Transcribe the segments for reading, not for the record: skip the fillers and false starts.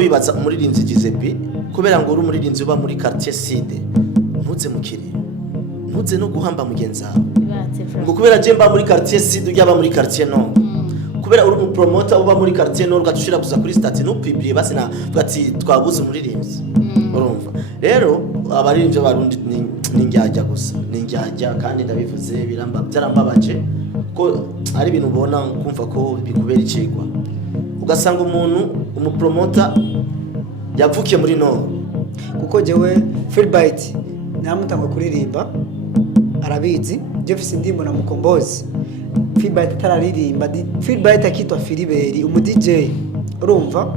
wibaza umuririmbyi Gizepi kubera ngo uri umuririmbyi uba muri quartier Sud ntuze mukiri ntuze no guhamba mugenza ngo kubera je mba muri quartier Sud ujya muri quartier Nord kubera uri mu promoter uba muri quartier Nord gatushira kuza kuri stat no publier basi na bati twabuze umuririmbyi urumva rero abaririmbyi barundi ninjyajya gusa ninjyajya kandi ndabivuze byarambabaje ko ari ibintu ubona kumva ko bikubera icigwa ugasanga umuntu umupromoter yavukiye muri Nord kuko jewe Feelbite namutangwa kuririmba arabizi Jefferson ndimbo na mukombozi Feelbite tararirimba Feelbite akitwa Filiberi umu DJ urumva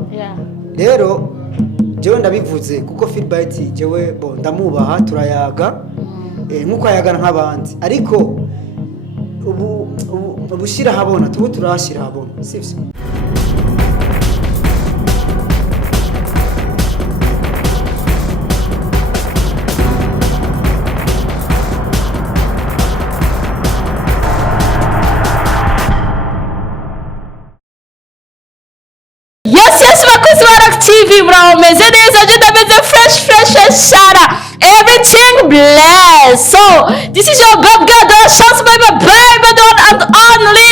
rero jewe ndabivuze kuko Feelbite jewe bo ndamubaha turayaga nkuko ayagana nk'abandi ariko ubu shira habona tubu turashira habona sivyo. TV muraomeze neza je ndameze fresh shara everything blessed. So this is your baby girl the chance baby the one and only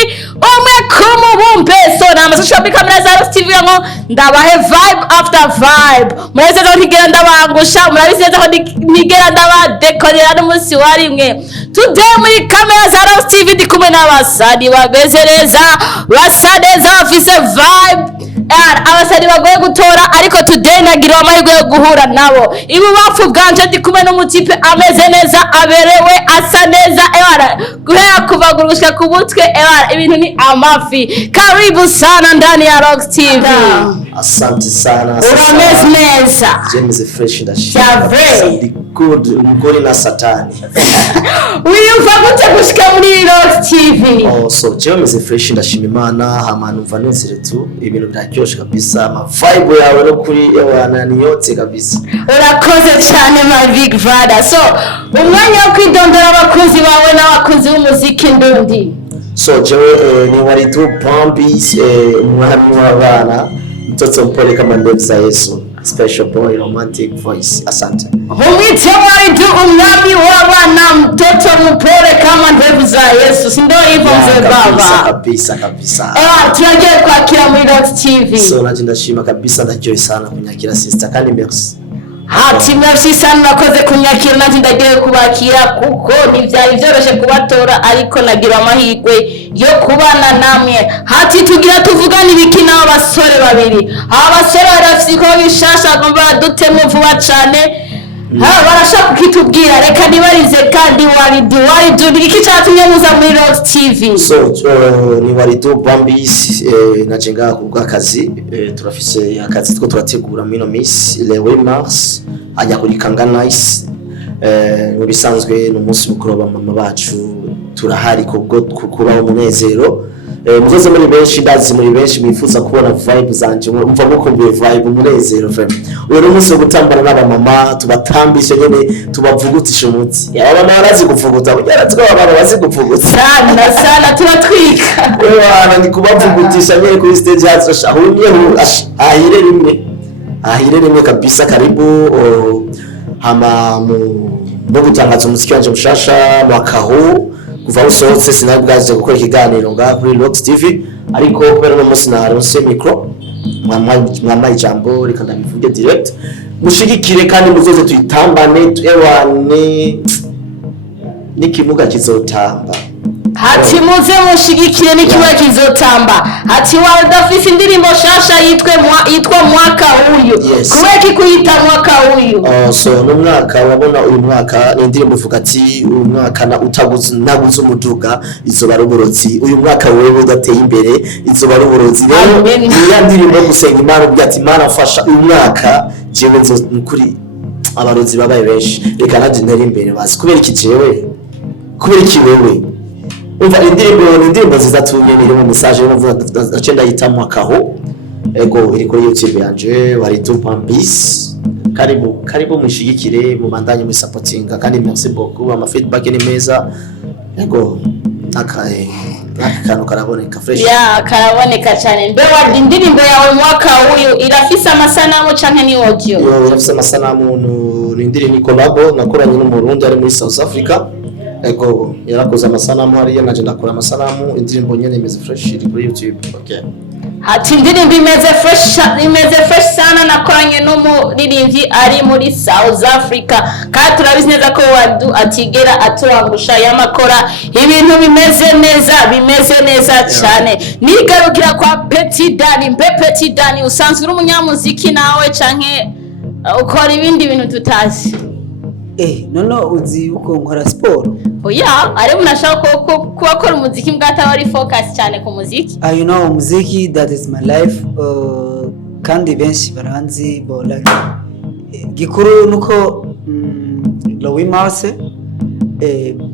kumubumbe. So namasha bi kamera za Roxy TV ngo ndabahe vibe after vibe mureze zo ntigera ndabangusha murabizeza ko ntigera ndabadekorera n'umunsi warimwe. Today muri kamera za Roxy TV ndi kumwe n'abasadi bageze neza basa neza afise vibe abasadi bagoye gutora ariko today nagira amahirwe yo guhura nabo ibubafu bwanje ndi kumwe n'umutipe ameze neza aberewe asa neza guhera kuvagurushya ku butwe ibintu ni amafi. Karibu sana ndani ya Roxy TV. Asante sana. Urameze neza. James fresh ndashimye. Good umugore na satani. Wiyumva gute gushika muri Roxy TV? So James fresh ndashimye Imana hamana umva nezere tu ibintu biraryoshe kabisa ama vibe yawe no kuri ewana ni yote kabisa. Urakoze cyane my big brother. So umwanya wo kwidondora abakunzi bawe n'abakunzi b'umuziki ndundi. So jewe ni Waridu Pambis umwami w'abana mtoto mpole kama ndevu za Yesu. Special boy romantic voice. Asante. Umwite Waridu umwami w'abana mtoto mpole kama ndevu za Yesu. Si ndio hivyo mzee baba? Kabisa. Tunagiye kwakira muri Roxy TV. So naje ndashima kabisa ndajoy sana kunyakira sister kandi merci. Merci sana nakoze kunyakira naje ndagiye kubakira kuko nivyari byoroshe kubatora ariko nagira amahirwe yo kubana namwe. Tugira tuvugana ibiki n'abasore babiri. Abasore barafite ko bishasha gomba dutemo vuba cyane. Barashaka kitubwira reka nibarize kandi Waridu iki cyatumye muza muri Roxy TV. So ni Waridu Bambis najenga kubwakazi turafise akazi two turategura muri no miss le 8 mars ajya kuri Kanga Nice mu bisanzwe no munsi mukuru wa mama bacu turahari kubwo kubaho umunezero muzoze muri benshi ndazi muri benshi mwifuza kubona vibe zanje umva mukumbuye vibe umunezero vraiment uyo munsi wo gutambana n'aba mama tubatambishe nyene tubavugutisha umutsi aba mama barazi kuvuguta ugera twaba barazi kuvuguta sana tubatwika wewe ndi kubavugutisha nyene kuri stage yazo ahumye ahire rimwe kabisa karibu hama no gutangaza umuziki wanje mushasha mwaka huu kuva usohotse sinabwaje gukora ikiganiro ngaha kuri Roxy TV ariko kubera no munsi naronse micro mwama ijambo reka ndabivuge direct mushigikire kandi muzoze tuyitambane ewane n'ikimuga kizotamba muze mushigikire n'ikimuga kizotamba wadafise indirimbo shasha yitwa mwaka uyu kubera kuyita mwaka uyu so no mwaka wabona uyu mwaka ni indirimbo ivuga ati uyu mwaka naguze umuduga izoba ruburozi uyu mwaka wewe udateye imbere izoba ruburozi rero ni ndirimbo gusenga Imana byati Imana afasha uyu mwaka jewe nzo kuri abarozi babaye benshi reka naje ntera imbere bazi kubera iki wewe umva indirimbo zizatumye ni mu message yo agenda yitamo akaho ego iri kuri YouTube yanje Waridu Pambis karibu mushigikire mu bandanye mu supportinga kandi merci beaucoup ama feedback ni meza ego akaye akantu karaboneka fresh ya karaboneka cyane mbe wa indirimbo yawe mwaka uyu irafise amasanamu canke ni audio yo irafise amasanamu ni indirimbo collabo nakoranye n'umurundi ari muri South Africa ego yarakoze amasanamu hariya naje ndakora amasanamu indirimbo nyene imeze fresh iri kuri YouTube okay hati indirimbo imeze fresh sana nakoranye n'umuririmbyi ari muri South Africa kandi turabizi neza ko Waridu atigera aturangusha yamakora ibintu bimeze neza cyane nigarukira kwa Petit Dany mbe Petit Dany usanzwe uri umunyamuziki nawe canke ukora ibindi bintu tutazi nono uzi uko nkora sport oya ari munashaka kuba akora umuziki mbwata wari focus cyane ku muziki you know muziki that is my life kandi benshi baranzi bo like gikuru nuko Louis Marse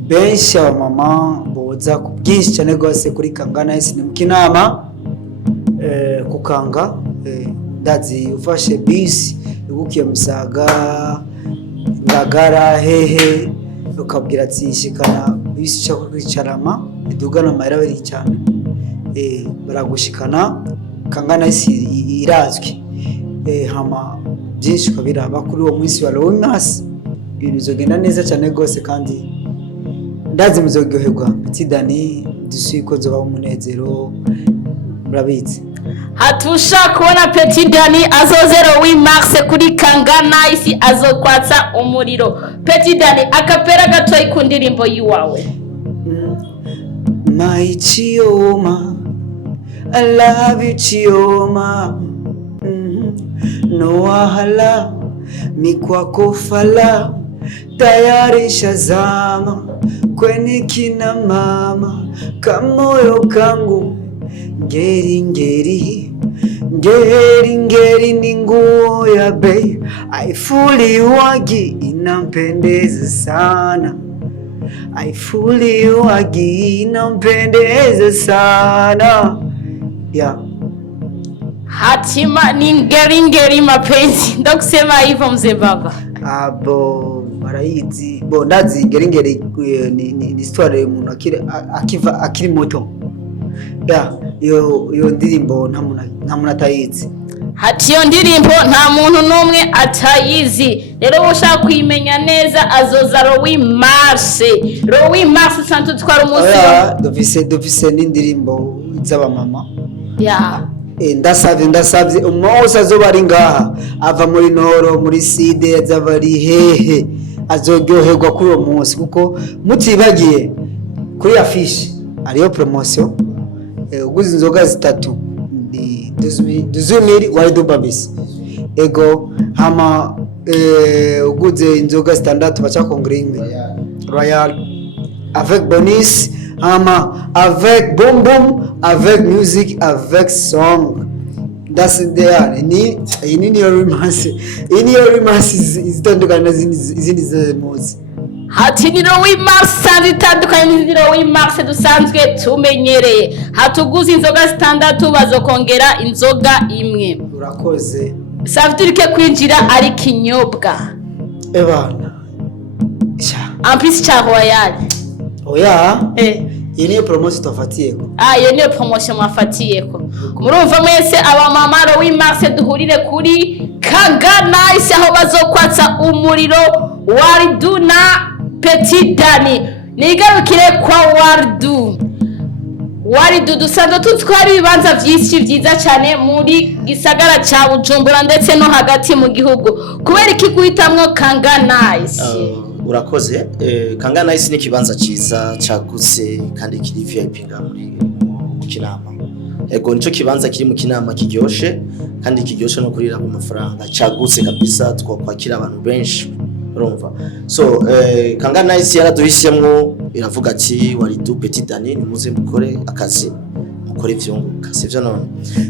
benshi abamama boza kubwinshi cyane gose kuri Kangana isi ni mukinama kukanga ndazi ufashe bisi ugukiye Musaga Ngagara hehe ukabwira ati shikana bisi cyo kwicarama idugana amahera bari cyane baragushikana Kangana isi irazwi hama byinshi kabiraba kuri uwo munsi wa Louis ibintu bizogenda neza cyane gose kandi ndazi muzogyoherwa Petit Dany dusiko zoba umunezero murabizi hatusha kubona Petit Dany azozero w'imarse kuri Kangana isi azokwatsa umuriro Petit Dany akapera gato ikundirimbo yiwawe My Chioma I love you Chioma no wahala mikwako fala tayari shazama kwenye kina mama kamoyo kangu ngeri ni nguo ya bei aifuli wagi inampendeza sana aifuli wagi inampendeza sana yeah. Hatima ni ngeri mapenzi ndakusema hivyo mzee baba abo barayizi bo ndazi ngeri ni story umuntu akiri moto yo ndirimbo nta muntu atayizi hati yo ndirimbo nta muntu n'umwe atayizi rero ushaka kuyimenya neza azoza Louis Marse santu twara umunsi dufise n'indirimbo z'abamama yeah ndasavye umose azoba ari ngaha ava muri Noro muri Side azaba ari hehe azogyoherwa kuri uwo munsi kuko mutibagiye kuri affiche ariyo promotion uguze inzoga zitatu ni 12000 Waridu babisi ego hama uguze inzoga zitandatu bacha kongringa Royal avec bonus hama avec boom boom avec music avec song that's there ni your romance zitandukana izindi zemuzi hati ni Louis Marse zitandukanye n'izindi Louis Marse dusanzwe tumenyereye hatuguze inzoga zitandatu bazokongera inzoga imwe urakoze savutirike kwinjira ari kinyobwa ebana ampisi cha Royal oya iyi niyo promotion twafatiyeko iyo niyo promotion mwafatiyeko murumva mwese abamama Louis Marse duhurire kuri Kangana isi aho bazokwatsa umuriro Waridu na Petit Dany nigarukire kwa Waridu dusanzwe tutwara ibibanza byinshi byiza cyane muri gisagara cya Bujumbura ndetse no hagati mu gihugu kubera iki guhitamwo Kangana isi urakoze Kangana isi ni kibanza ciza cagutse kandi kiri VIP muri Kinama ego nico kibanza kiri mu Kinama kiryoshe kandi kiryoshe no kurira ku mafaranga cagutse kabisa twakwakira abantu benshi urumva so Kangana isi yaraduhishyemwo iravuga ati Waridu Petit Dany nimuze mukore akazi mukore ivyunguka sivyo none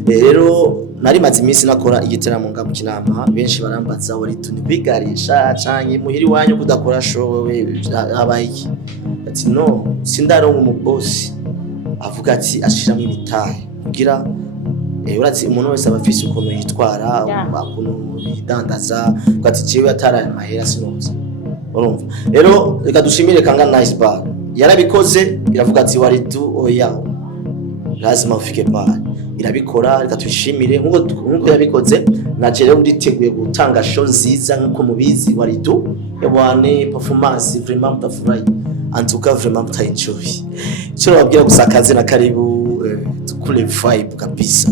rero nari maze iminsi nakora igiteramo nga mu Kinama benshi barambaza Waridu nibigarisha canke muhiri wanyu kudakora show abayiki ati no sindaronka mu boss avuga ati ashiramo imitahe kugira urazi umuntu wese abafise ukuntu yitwara ukuntu yidandaza ati jewe atara amahera sinoza urumva rero reka dushimire Kangana Nice Bar yarabikoze iravuga ati Waridu oya lazima ufike pale irabikora reka twishimire nkuko yabikoze naje rero nditeguye gutanga show nziza nkuko mubizi Waridu yabane performance vraiment mutafurahi antuka vraiment mutaenjoy cyo babwira gusakaze na karibu tukule vibe kabisa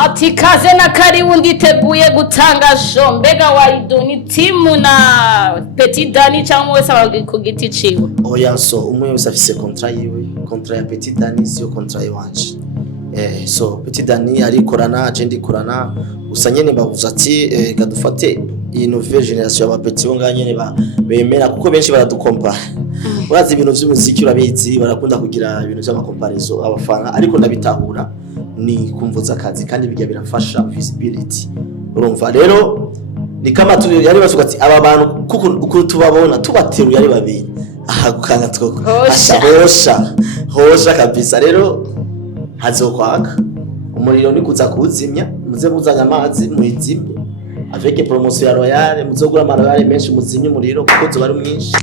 ati kaze na karibu nditeguye gutanga show mbega Waridu ni timu na Petit Dany cyangwa wese abagi ku giti ciwe oya so umwe wese afise contrat yiwe contrat ya Petit Dany sio contrat yanje so Petit Dany arikorana agenda ikorana gusa nyene bavuze ati kadufate iyi nouvelle generation y'abapetit bo nganye bemera kuko benshi baradukompara urazi ibintu by'umuziki urabizi barakunda kugira ibintu by'amakomparizo abafana ariko ndabitahura ni kumvuza akazi kandi bijya birafasha visibility urumva rero ni kama tu yari basuka ati aba bantu kuko tubabona tubateruye ari babiri aha gukanga two hosha kabisa rero hazokwaka umuriro ni kuza kuwuzimya muze muzanya amazi muizimye avec promotion ya Royal muzogura amarayale menshi muzimye umuriro kuko zo bari mwinshi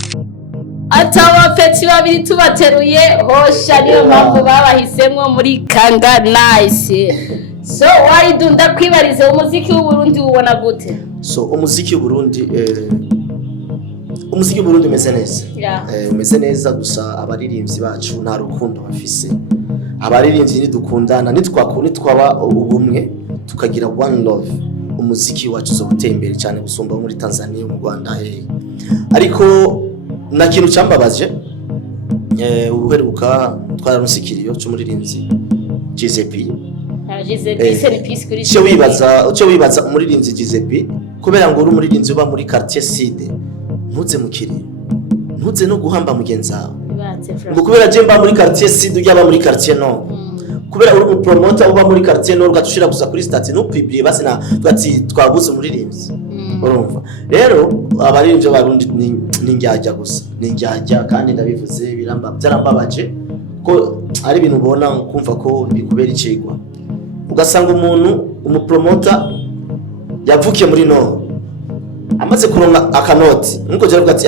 atawa peti babiri tubateruye hosha niyo mpamvu babahisemwo muri Kanga Nice. So Waridu ndakwibarize umuziki w'u Burundi ubona gute? So umuziki w'u Burundi umeze neza umeze neza gusa abaririmbyi bacu nta rukundo bafise abaririmbyi nidukundana nitwaba ubumwe tukagira one love umuziki wacu zo gutembera cyane gusumba muri Tanzania mu Rwanda ariko na kintu cyambabaje uheruka twaramusikiriyo cy'umuririmbyi Giuseppe cyo wibaza umuririmbyi Giuseppe kubera ngo uri umuririmbyi uba muri quartier Sud ntuze mukiri ntuze no guhamba mugenzi wawe ngo kubera je mba muri quartier Sud ujya muri quartier Nord kubera uri umupromoter uba muri quartier Nord ugatushira gusa kuri stat no publier basi na twati twabuze umuririmbyi urumva rero abaririmbyi barundi ni njyajya gusa ni njyajya kandi ndabivuze byarambabaje ko ari ibintu ubona kumva ko bikubera icigwa ugasanga umuntu umupromoter yavukiye muri Nord amaze kuronka akanoti nkuko je rugati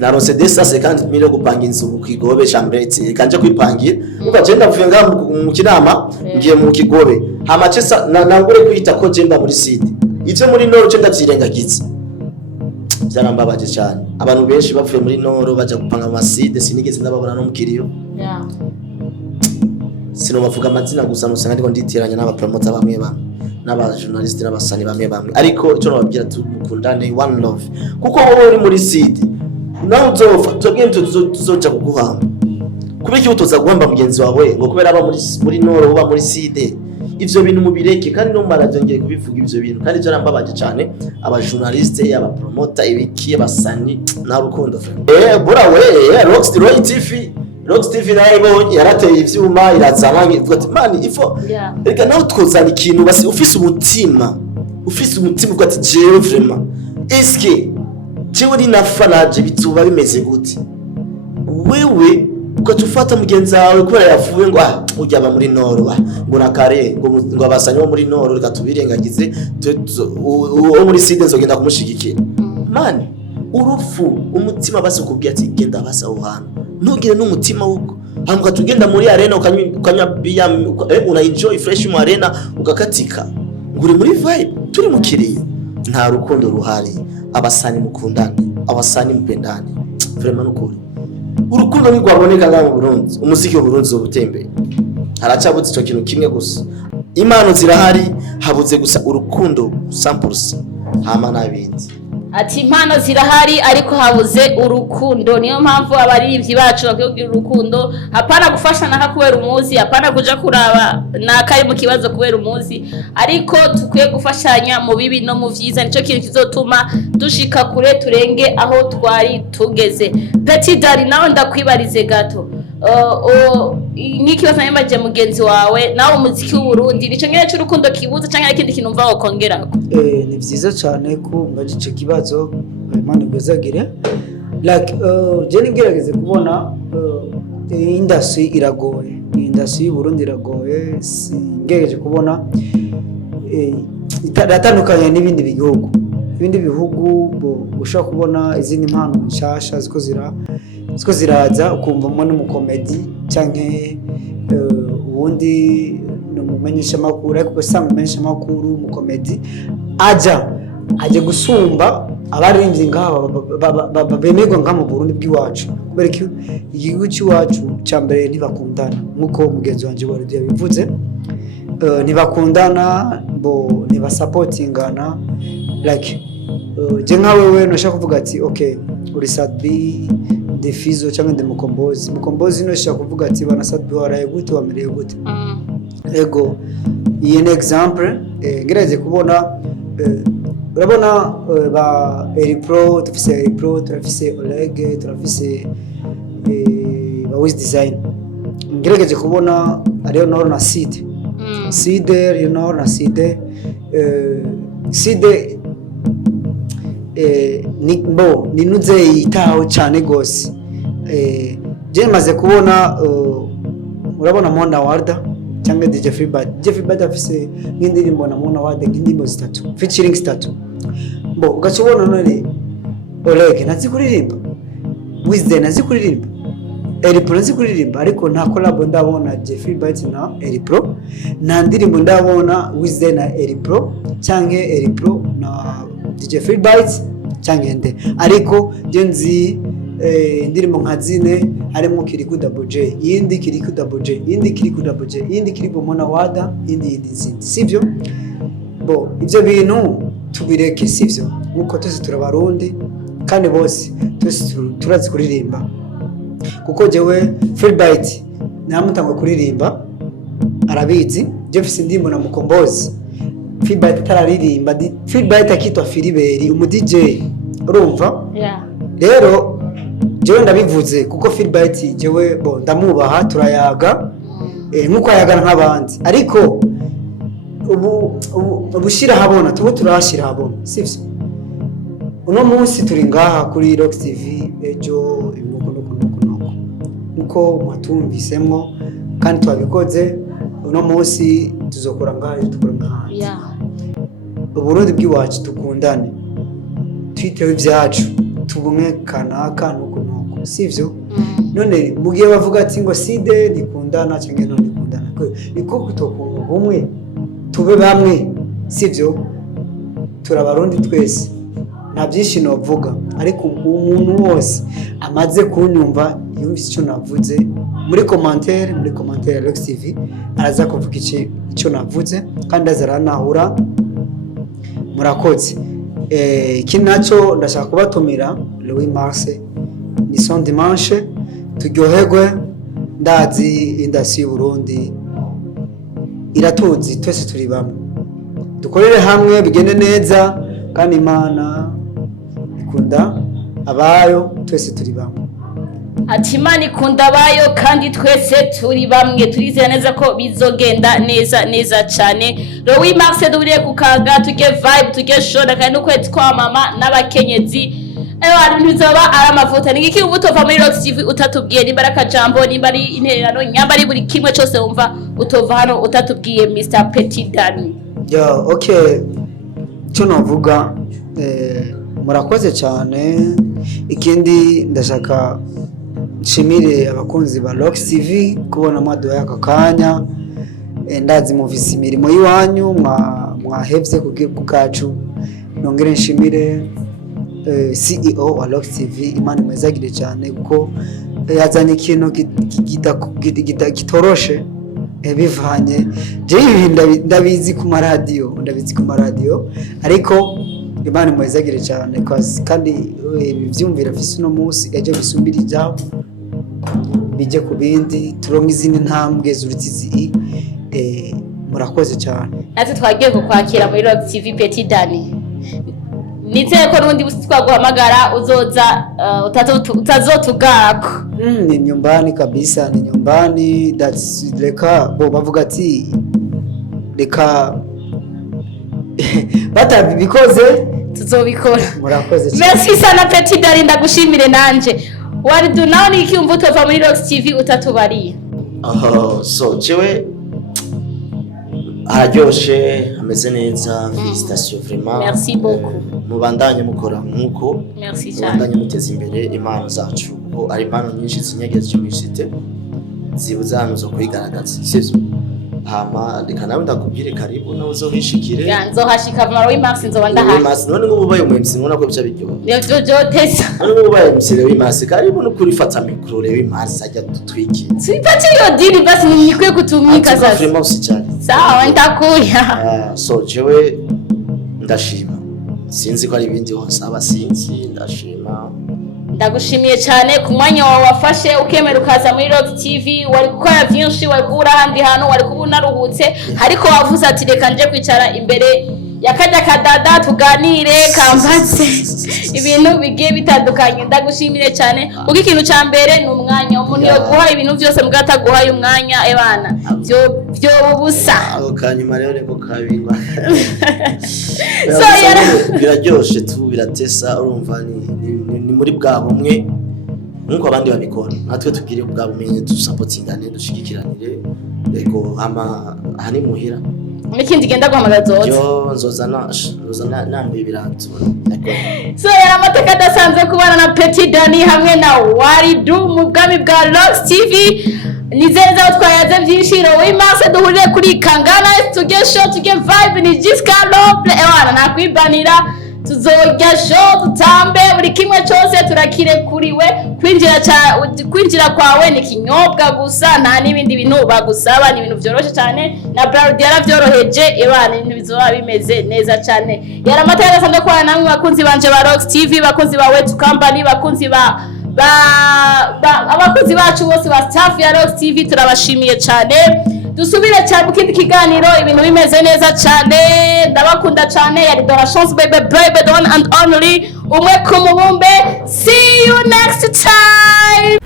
naronse desase kandi mire gupanga inzu mu Kigobe chambrete kanje kwipangira uko je ndavuye nga mu kinama ngiye mu Kigobe hamacesa nangure kwita ko je mba muri Sud ivyo muri Nord cyo ndavyirengagiza byarambabaje cyane abantu benshi bavuye muri Nord baje gupanga amaside sinigeze ndababona no mukiriyo sino bavuga amazina gusa nusanga ndiko nditeranya n'abapromoter bamwe n'aba journalist n'abasani bamwe ariko cyo nababwira tukundane one love kuko wowe uri muri Sud nawe uzofa tuzoja kuguhamba kubera iki utoza guhamba mugenzi wawe ngo kubera aba muri Nord uba muri Sud ivyo bintu mubireke kandi no maraje ngiye kubivuga ivyo bintu kandi cyo rambabaje cyane aba journalist aba promoter ibiki basani na rukundo bora we Roxy TV nayo yarateye ivyuma irazana ivuga ati man ifo reka nawe twozana ikintu basi ufise umutima uvuga ati jewe vraiment eske jewe ni nafanaje bituba bimeze gute wewe ukatufata mugenzi wawe kubera yavuye ngo ujya muri Nord ngo nakare ngo abasanye bo muri Nord reka tubirengagize uwo muri Sud nzogenda kumushigikira man urufu umutima basi ukubwiye ati genda basa uhana ntugire n'umutima wuko hambwa tugenda muri arena ukanywa bia una enjoy fresh mu arena ukakatika nguri muri vibe turi mukiriye nta rukundo ruhari abasani mukundane abasani mpendane vraiment nukuri urukundo nigwaboneka nga mu Burundi umuziki wo Burundi zo butembe haracabuze ico kintu kimwe gusa impano zirahari habuze gusa urukundo 100% hama nabindi ati impano zirahari ariko habuze urukundo niyo mpamvu abarivyi bacu bakwiye urukundo hapana gufashana kubera umuzi hapana kuja kuraba nakari mu kibazo kubera umuzi ariko tukwiye gufashanya mu bibi no mu vyiza nico kintu kizotuma dushika kure turenge aho twari tugeze. Petit Dany nawe ndakwibarize gato n'ikibazo nyamaje mugenzi wawe nawe umuziki w'u Burundi nico nyene cy'urukundo kibuza cyangwa ikindi kintu mva wokongerako ni vyiza cyane ko ngaje ico kibazo Imana igozagire like je ngerageze kubona industry iragoye industry y'u Burundi iragoye ngereje kubona itatandukanye n'ibindi bihugu ushaka kubona izindi mpano nshasha ziko ziraza ukumva mo n'umukomedi canke ubundi ni umumenyesha makuru ariko usanga umumenyesha makuru mu comedy aje gusumba abaririmbyi ngaha bemerwa ngaha mu Burundi bw'iwacu kubera ko igihugu cy'iwacu cya mbere ntibakundana nk'uko mugenzi wanjye Waridu yabivuze, ntibakundana bo ntibasapotingana like je nka wewe nashaka kuvuga ati okay uri Sadbi Defizo cyangwa ndi mukombozi nashaka kuvuga ati bana Sadbi waraye gute wamereye gute ego iyi ni example ngerageje kubona urabona ba Eripro tufise Eripro turafise Oleg turafise ba Wiz Design ngerageje kubona ariyo noro na Side ariyo noro na Side ninuze yitaho cyane gose je maze kubona urabona Mona Warda cyangwa DJ Freebird afise nk'indirimbo na Mona Warda nk'indirimbo 3 featuring 3 ugacubona none Oleg nazi kuririmba Wisdom nazi kuririmba Eripro nazi kuririmba ariko nta collab ndabona DJ Freebird na Eripro nta ndirimbo ndabona Wisdom na Eripro cyangwa Eripro na DJ Freebird cyangwa nde ariko je nzi indirimbo nka zine harimo Kiriku Double J yindi Kiriku Double J yindi Kiriku Double J yindi Kiriku Mona Warda yindi zindi sivyo ibyo bintu tubireke sivyo nkuko twese turabarundi kandi bose twese turazi kuririmba kuko jewe Freebird namutangwa kuririmba arabizi je mfise indirimbo na mukombozi Freebird tararirimba Freebird akitwa Filiberi umu DJ urumva rero jewe ndabivuze kuko Freebird jewe ndamubaha turayaga nkuko ayagana nk'abandi ariko ubushira habona turashira habona sivyo uno munsi turi ngaha kuri Roxy TV ejo nkuko mwatumvisemo kandi twabikoze uno munsi tuzokora ngaha tukora ngaha Uburundi bw'iwacu tukundane twitewe ibyacu tubumwe kanaka nuko sivyo none mugiye bavuga ati ngo Side nikundana cyangwa none nikundana niko kutokunga bumwe tube bamwe sivyo turabarundi twese nta byinshi novuga ariko umuntu wose amaze kunyumva yumvise icyo navuze muri commentaire Roxy TV araza kuvuga icyo navuze kandi azaranahura murakoze ikindi nacyo ndashaka kubatumira Louis Marse ni son dimanche turyoherwe ndazi indasi y'Uburundi iratuzi twese turi bamwe dukorere hamwe bigende neza kandi Imana ikunda abayo twese turi bamwe ati Imana ikunda abayo kandi twese turi bamwe turizera neza ko bizogenda neza cyane Louis Marse duburiye kukaga tuge vibe tuge show kandi uko twamama n'abakenyezi ntibizaba ari amavuta ni iki ubutova muri Roxy TV utatubwiye nimba ari akajambo nimba ari intererano nyamba ari buri kimwe cyose wumva utova hano utatubwiye Mr Petit Dany okay cyo navuga murakoze cyane ikindi ndashaka nshimire abakunzi ba Roxy TV kubona mwaduha aka kanya ndazi muvise imirimo yiwanyu mwahevye kukacu nongere nshimire CEO wa Roxy TV Imana mwezagire cyane kuko yazanye ikintu gitoroshe bivanye je ndabizi ku maradiyo ariko Imana mwezagire cyane kandi ibyumvira fise no munsi ejo bisumbira ijabo bijye ku bindi turonka izindi ntambwe zurutizi murakoze cyane natwe twagiye kukwakira muri Roxy TV Petit Dany nizeye ko n'undi busi twaguhamagara uzoza utazotugako ni nyumbani kabisa ni nyumbani that's leka bavuga ati leka batabikoze tuzobikora murakoze merci sana Petit Dany ndagushimire nanje Waridu nawe ni iki umva utova muri Roxy TV utatubariye so jewe araryoshe ameze neza félicitations vraiment merci beaucoup mubandanye mukora nkuko merci cyane mubandanye muteza imbere impano zacu ko ari impano nyinshi zinyegeje mu isite zibuza hano zo kwigaragaza sivyo hama reka nawe ndakubwire karibu nawe uzohishikire ya nzohashika vuma w'Imax nzoba ndahaye none ngo ubaye umwemsi nubona ko bica biryoha nivyo vyotesa none ngo ubaye umsire w'Imax karibu no kuri fata mikro rero w'Imax ajya tutwiki sipati yo diri basi nikwiye kutumika sasa vraiment si cyane sawa ndakuya so jewe ndashima sinzi ko ari ibindi hose abasinzi ndashima ndagushimiye cyane ku mwanya wawe wafashe ukemera ukaza muri Roxy TV wari gukora byinshi wari kubura ahandi hantu wari kubuna naruhutse ariko wavuze ati reka nje kwicara imbere yakajya kadada tuganire kambatse ibintu bigiye bitandukanye ndagushimire cyane kuko ikintu cya mbere ni umwanya umuntu yo guha ibintu byose mugata guha umwanya ebana byo bubusa kanyuma rero niko kabingwa so yara biraryoshe tu biratesa urumva ni muri bwa bumwe nkuko abandi babikora natwe tugire bwa bumenye dusapotingane dushigikiranire ego hani muhira n'ikindi genda guhamagaza yo nzozana nambe birato so yara amateka adasanzwe kubana na Petit Dany hamwe na Waridu mu bwami bwa Roxy TV nizeza aho twayaze byinshi w'Imax duhurire kuri Kangana tuge show tuge vibe ni Jiska Lople ewana nakwibanira tuzojya show tutambe buri kimwe cyose turakirekuriwe kwinjira kwawe ni kinyobwa gusa nta n'ibindi bintu bagusaba ni ibintu byoroshe cyane na Brad yaravyoroheje ebana ibintu bizoba bimeze neza cyane yara amata yarasanzwe kwa namwe bakunzi banje ba Roxy TV bakunzi ba Wet Company bakunzi abakunzi bacu bose ba staff ya Roxy TV turabashimiye cyane dusubire cyane mu kindi kiganiro ibintu bimeze neza cyane ndabakunda cyane yari Dora Chance baby the one and only umwe ku mubumbe see you next time.